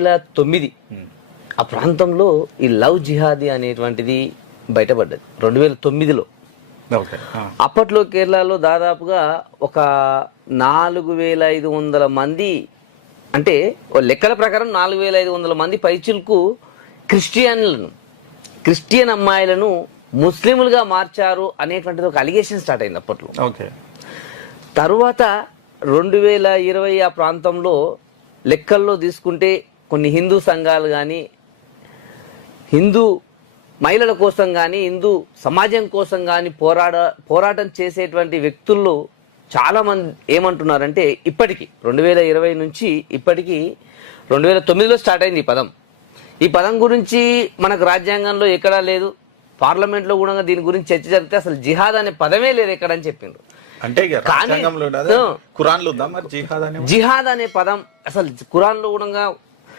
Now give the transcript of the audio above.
2009 ఆ ప్రాంతంలో ఈ లవ్ జిహాదీ అనేటువంటిది బయటపడ్డది 2009లో. అప్పట్లో కేరళలో దాదాపుగా ఒక 4500 మంది, అంటే లెక్కల ప్రకారం 4500 మంది పైచులకు క్రిస్టియన్ అమ్మాయిలను ముస్లింలుగా మార్చారు అనేటువంటిది ఒక అలిగేషన్ స్టార్ట్ అయింది అప్పట్లో. తరువాత 2020 ఆ ప్రాంతంలో లెక్కల్లో తీసుకుంటే కొన్ని హిందూ సంఘాలు కానీ, హిందూ మహిళల కోసం కానీ, హిందూ సమాజం కోసం కానీ పోరాటం చేసేటువంటి వ్యక్తుల్లో చాలా మంది ఏమంటున్నారంటే, ఇప్పటికీ 2020 నుంచి ఇప్పటికీ 2009లో స్టార్ట్ అయింది ఈ పదం గురించి మనకు రాజ్యాంగంలో ఎక్కడా లేదు, పార్లమెంట్లో కూడా దీని గురించి చర్చ జరిగితే అసలు జిహాద్ అనే పదమే లేదు ఎక్కడని చెప్పిండ్రు. అంటే జిహాద్ అనే అనే పదం అసలు ఖురాన్లో కూడా